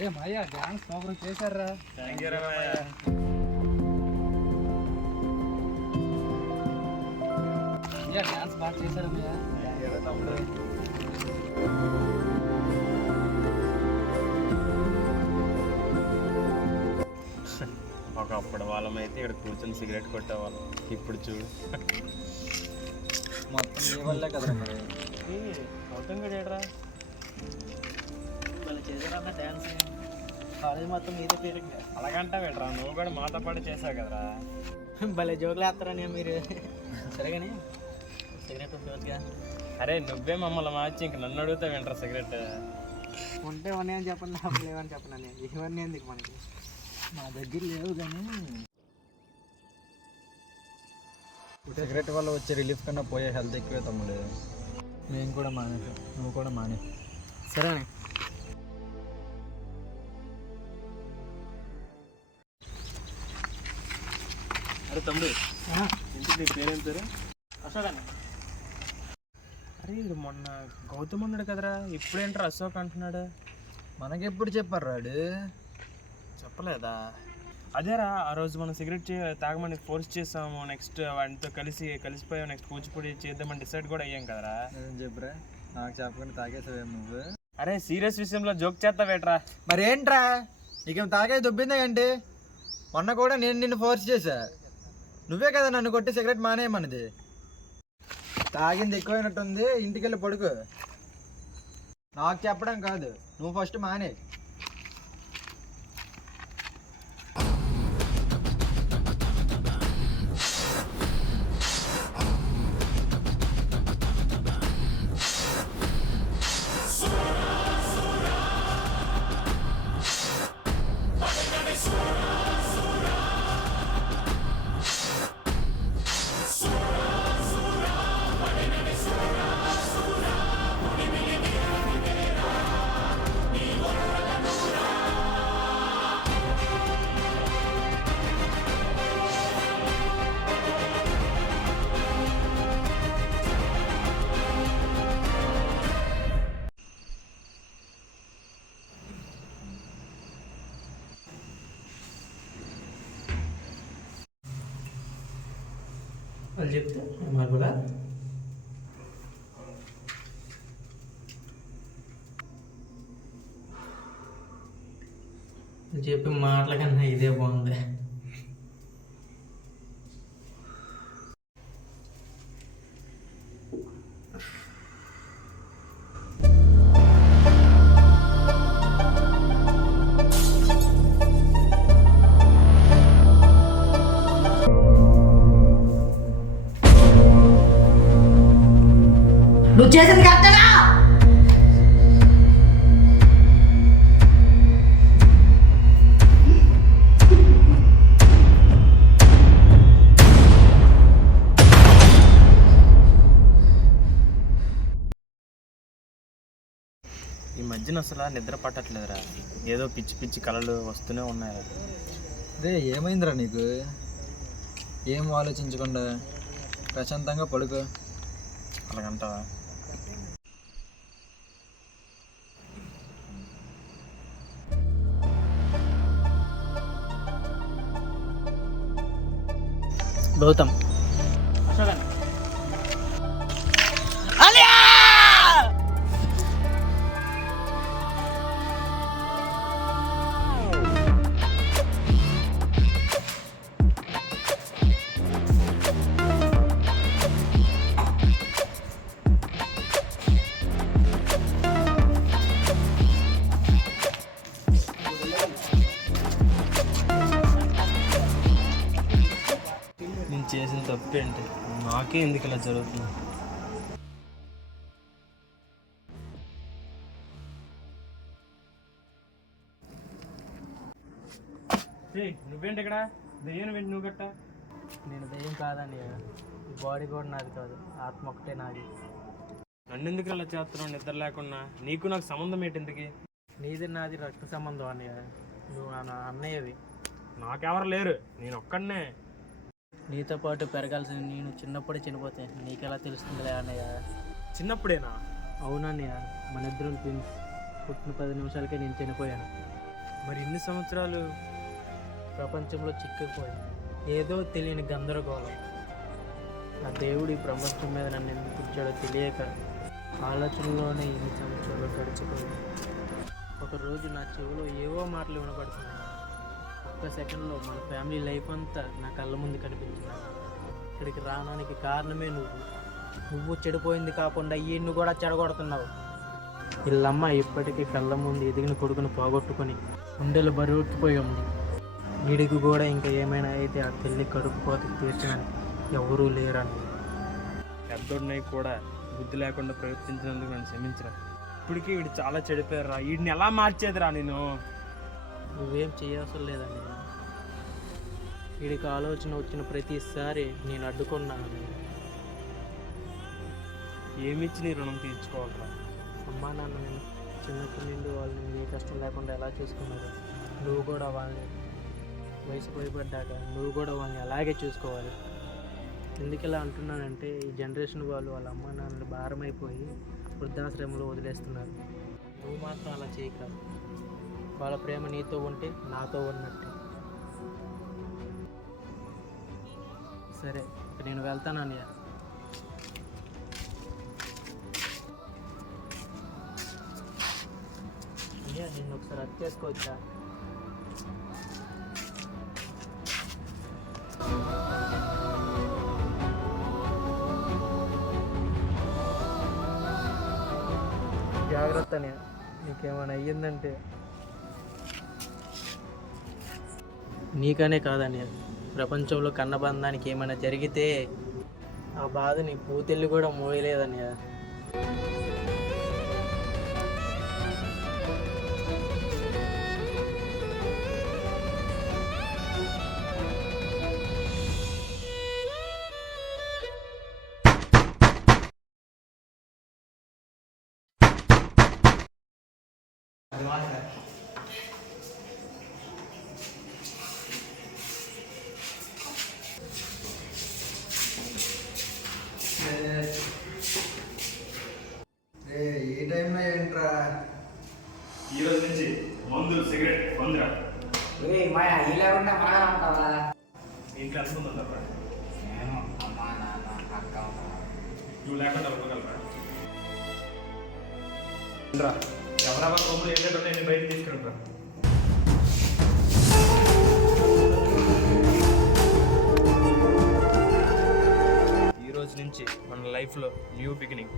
ఏ మాయా dance super చేశారా. Thank you రా మాయా. Dance బాగా చేశారు మాయా. తమ్ముడు ఒకప్పుడు వాళ్ళమైతే ఇక్కడ కూర్చొని సిగరెట్ కొట్టేవాళ్ళం. ఇప్పుడు చూడు మొత్తం ఏ వల్లే కదరా మరి. గౌతమ్ గడు ఏడ్రా వాళ్ళు చేశారన్న డ్యాన్స్ కాలేజ్ మొత్తం మీదే పేరు. అలాగంటా పెట్టరా, నువ్వు కూడా మాతో పాటు చేసావు కదరా. భలే జోకులు వేస్తారని మీరు. సరే కానీ సిగరెట్ ఉంటుందిగా. అరే నువ్వే మమ్మల్ని మార్చి ఇంక నన్ను అడుగుతా వింటరా సిగరెట్. ఉంటే ఉన్నాయని చెప్పండి, అప్పుడు లేవని చెప్పండి. ఇవన్నీ ఎందుకు మనకి, మా దగ్గర లేవు. కానీ సిగరెట్ వల్ల వచ్చే రిలీఫ్ కన్నా పోయే హెల్త్ ఎక్కువే తమ్ముడు. మేము కూడా మానేసాం, నువ్వు కూడా మానే. సరేనే. అరే తమ్ముడు, ఇంటికి నీ పేరేం పేరు? అశోక్ అన్న. అరే ఇది మొన్న గౌతమ్ ఉన్నాడు కదరా, ఇప్పుడేంట్రా అశోక్ అంటున్నాడు? మనకెప్పుడు చెప్పారు రాడు? చెప్పలేదా? అదేరా ఆ రోజు మనం సిగరెట్ తాగమని ఫోర్స్ చేసాము. నెక్స్ట్ వాడితో కలిసిపోయాం. నెక్స్ట్ కూచిపూడి చేద్దామని డిసైడ్ కూడా అయ్యాం కదరా. ఏం చెప్పరా, నాకు చెప్పకుండా తాగేసావేం నువ్వు? అరే సీరియస్ విషయంలో జోక్ చేస్తావేట్రా? మరేంట్రా నీకేం తాగే దొబ్బిందా ఏంటి? మొన్న కూడా నేను నిన్ను ఫోర్స్ చేశా. నువ్వే కదా నన్ను కొట్టి సిగరెట్ మానేయమన్నది. తాగింది ఎక్కువైనట్టుంది, ఇంటికి వెళ్ళి పడుకో. నాకు చెప్పడం కాదు, నువ్వు ఫస్ట్ మానే. వాళ్ళు చెప్తే మార్పులా చెప్పి మాటల కన్నా ఇదే బాగుంది. నువ్వు చేసింది కరెక్టేనా? ఈ మధ్యన అసలు నిద్ర పట్టట్లేదురా. ఏదో పిచ్చి పిచ్చి కళలు వస్తూనే ఉన్నాయా. అదే ఏమైందిరా నీకు? ఏం ఆలోచించకుండా ప్రశాంతంగా పడుకో. అలాగంటావా? గౌతమ్, అశోక్ అన్న. నేను చేసిన తప్పేంటి? నాకే ఎందుకు ఇలా జరుగుతుంది? నువ్వేంటి ఇక్కడ? దెయ్యం ఏంటి నువ్వు గట్ట? నేను దయ్యం కాదని, ఈ బాడీ కూడా నాది కాదు, ఆత్మ ఒకటే నాది. నన్ను ఎందుకు ఇలా చేస్తున్నావు నిద్ర లేకుండా? నీకు నాకు సంబంధం ఏంటి ఇంతకి? నీది నాది రక్త సంబంధం అన్నయ్య. నువ్వు నా అన్నయ్యవి. నాకెవరు లేరు, నేను ఒక్కడనే. నీతో పాటు పెరగాల్సిన నేను చిన్నప్పుడే చనిపోతే నీకెలా తెలుస్తుందిలే అన్నయ్య. చిన్నప్పుడేనా? అవునన్నయ్య, మన ఇద్దరం ట్విన్స్. పుట్టిన 10 నిమిషాలకే నేను చనిపోయాను. మరి ఇన్ని సంవత్సరాలు ప్రపంచంలో చిక్కుకుపోయి ఏదో తెలియని గందరగోళం. ఆ దేవుడు ఈ ప్రపంచం మీద నన్ను ఎందుకు ఉంచాడో తెలియక ఆలోచనలోనే ఇన్ని సంవత్సరాలు గడిచిపోయింది. ఒకరోజు నా చెవిలో ఏవో మాటలు వినపడుతున్నాయి. ఒక్క సెకండ్లో మన ఫ్యామిలీ లైఫ్ అంతా నా కళ్ళ ముందు కనిపించింది. ఇక్కడికి రావడానికి కారణమే నువ్వు చెడిపోయింది కాకుండా ఈయన్ని కూడా చెడగొడుతున్నావు. వీళ్ళమ్మ ఇప్పటికీ కళ్ళ ముందు ఎదిగిన కొడుకును పోగొట్టుకొని గుండెలు బరువుకిపోయి ఉంది. వీడికి కూడా ఇంకా ఏమైనా అయితే ఆ తల్లి కడుపు కోత తీర్చడానికి ఎవరూ లేరని. పెద్దోడినై కూడా బుద్ధి లేకుండా ప్రవర్తించినందుకు నన్ను క్షమించరా. ఇప్పటికీ వీడు చాలా చెడిపోయారా. వీడిని ఎలా మార్చేదిరా నేను. నువ్వేం చేయవసరం లేదండి. వీడికి ఆలోచన వచ్చిన ప్రతిసారి నేను అడ్డుకున్నాను. ఏమిచ్చి నీ రుణం తీర్చుకోవాలరా. అమ్మా నాన్న చిన్నప్పటి నుండి వాళ్ళని ఏ కష్టం లేకుండా ఎలా చూసుకున్నారు, నువ్వు కూడా వాళ్ళని వయసు భయపడ్డాక నువ్వు కూడా వాళ్ళని అలాగే చూసుకోవాలి. ఎందుకు ఇలా అంటున్నానంటే ఈ జనరేషన్ వాళ్ళు వాళ్ళ అమ్మా నాన్నలు భారమైపోయి వృద్ధాశ్రమంలో వదిలేస్తున్నారు. నువ్వు మాత్రం అలా చేయక. వాళ్ళ ప్రేమ నీతో ఉంటే నాతో ఉన్నట్టే. సరే ఇక నేను వెళ్తాను అన్నయ్య. అయ్యా నేను ఒకసారి అది చేసుకోవచ్చా? జాగ్రత్త అన్నయ్య, నీకేమైనా అయ్యిందంటే. నీకనే కాదన్నయ్య, ప్రపంచంలో కన్నబంధానికి ఏమైనా జరిగితే ఆ బాధని పూతెల్లి కూడా మోయలేదన్నయ్య. ఈ టైంలో ఏంట్రా? ఈ రోజు నుంచి మందులు సిగరెట్ పొందిరా. మాయా ఇలా ఉంటే మనగా ఉంటావా? ఇంట్లో ఎంతమంది ఉంటారా? నేను అమ్మా నాన్న అక్క ఉంటావా? నువ్వు లేకుండా ఉండగలరా? ఎవరెవరి కొమ్ములు ఏంటంటే నేను బయట తీసుకురా. ఈ రోజు నుంచి మన లైఫ్లో న్యూ బిగినింగ్.